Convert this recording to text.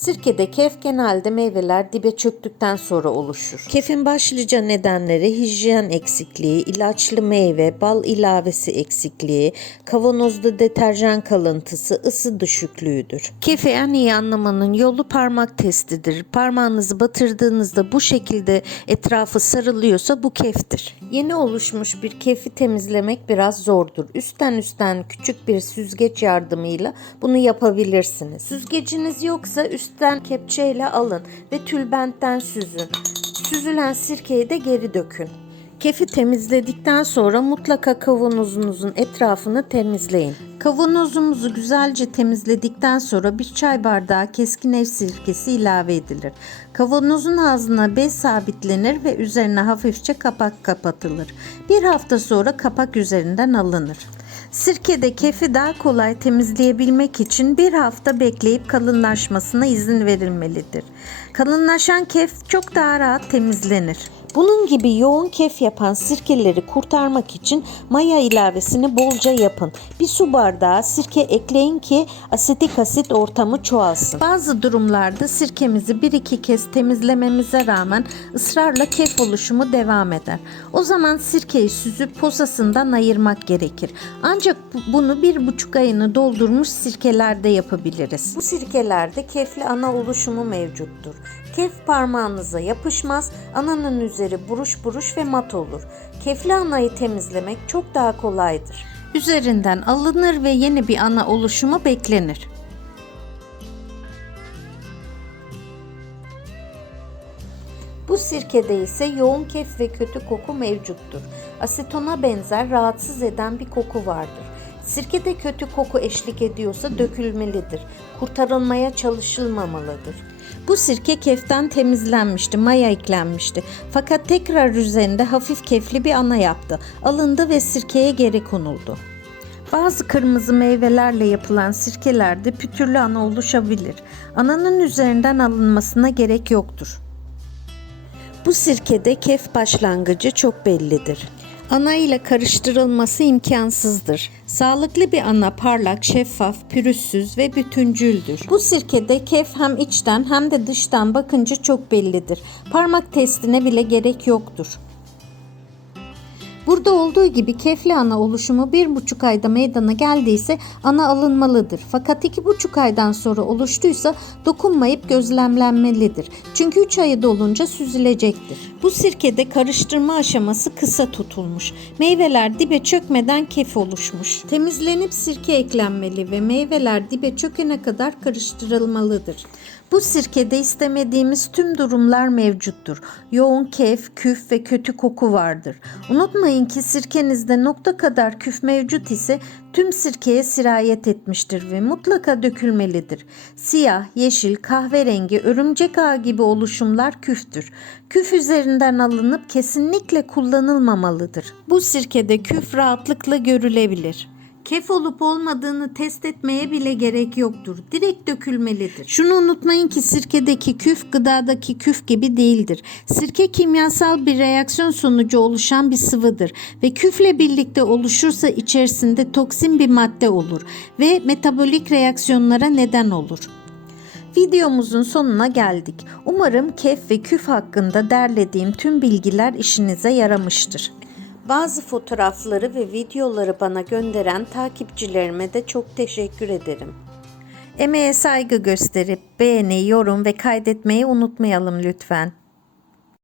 Sirkede kef genelde meyveler dibe çöktükten sonra oluşur. Kefin başlıca nedenleri hijyen eksikliği, ilaçlı meyve, bal ilavesi eksikliği, kavanozda deterjan kalıntısı, ısı düşüklüğüdür. Kefi en iyi anlamanın yolu parmak testidir. Parmağınızı batırdığınızda bu şekilde etrafı sarılıyorsa bu keftir. Yeni oluşmuş bir kefi temizlemek biraz zordur. Üstten üstten küçük bir süzgeç yardımıyla bunu yapabilirsiniz. Süzgeciniz yoksa üstten kepçeyle alın ve tülbentten süzün. Süzülen sirkeyi de geri dökün. Kefi temizledikten sonra mutlaka kavanozunuzun etrafını temizleyin. Kavanozumuzu güzelce temizledikten sonra bir çay bardağı keskin ev sirkesi ilave edilir. Kavanozun ağzına bez sabitlenir ve üzerine hafifçe kapak kapatılır. Bir hafta sonra kapak üzerinden alınır. Sirkede kefi daha kolay temizleyebilmek için bir hafta bekleyip kalınlaşmasına izin verilmelidir. Kalınlaşan kef çok daha rahat temizlenir. Bunun gibi yoğun kef yapan sirkeleri kurtarmak için maya ilavesini bolca yapın. Bir su bardağı sirke ekleyin ki asetik asit ortamı çoğalsın. Bazı durumlarda sirkemizi 1-2 kez temizlememize rağmen ısrarla kef oluşumu devam eder. O zaman sirkeyi süzüp posasından ayırmak gerekir. Ancak bu- bunu bir buçuk ayını doldurmuş sirkelerde yapabiliriz. Bu sirkelerde kefli ana oluşumu mevcuttur. Kef parmağınıza yapışmaz, ananın üzeri buruş buruş ve mat olur. Kefli anayı temizlemek çok daha kolaydır. Üzerinden alınır ve yeni bir ana oluşumu beklenir. Bu sirkede ise yoğun kef ve kötü koku mevcuttur. Asetona benzer rahatsız eden bir koku vardır. Sirkede kötü koku eşlik ediyorsa dökülmelidir. Kurtarılmaya çalışılmamalıdır. Bu sirke keften temizlenmişti, maya eklenmişti. Fakat tekrar üzerinde hafif kefli bir ana yaptı. Alındı ve sirkeye geri konuldu. Bazı kırmızı meyvelerle yapılan sirkelerde pütürlü ana oluşabilir. Ananın üzerinden alınmasına gerek yoktur. Bu sirkede kef başlangıcı çok bellidir. Ana ile karıştırılması imkansızdır. Sağlıklı bir ana parlak, şeffaf, pürüzsüz ve bütüncüldür. Bu sirkede kef hem içten hem de dıştan bakınca çok bellidir. Parmak testine bile gerek yoktur. Burada olduğu gibi kefli ana oluşumu bir buçuk ayda meydana geldiyse ana alınmalıdır. Fakat iki buçuk aydan sonra oluştuysa dokunmayıp gözlemlenmelidir. Çünkü üç ayı dolunca süzülecektir. Bu sirkede karıştırma aşaması kısa tutulmuş. Meyveler dibe çökmeden kef oluşmuş. Temizlenip sirke eklenmeli ve meyveler dibe çökene kadar karıştırılmalıdır. Bu sirkede istemediğimiz tüm durumlar mevcuttur. Yoğun kef, küf ve kötü koku vardır. Unutmayın ki sirkenizde nokta kadar küf mevcut ise tüm sirkeye sirayet etmiştir ve mutlaka dökülmelidir. Siyah, yeşil, kahverengi, örümcek ağı gibi oluşumlar küftür. Küf üzerinden alınıp kesinlikle kullanılmamalıdır. Bu sirkede küf rahatlıkla görülebilir. Kef olup olmadığını test etmeye bile gerek yoktur. Direkt dökülmelidir. Şunu unutmayın ki sirkedeki küf gıdadaki küf gibi değildir. Sirke kimyasal bir reaksiyon sonucu oluşan bir sıvıdır ve küfle birlikte oluşursa içerisinde toksin bir madde olur ve metabolik reaksiyonlara neden olur. Videomuzun sonuna geldik. Umarım kef ve küf hakkında derlediğim tüm bilgiler işinize yaramıştır. Bazı fotoğrafları ve videoları bana gönderen takipçilerime de çok teşekkür ederim. Emeğe saygı gösterip beğeni, yorum ve kaydetmeyi unutmayalım lütfen.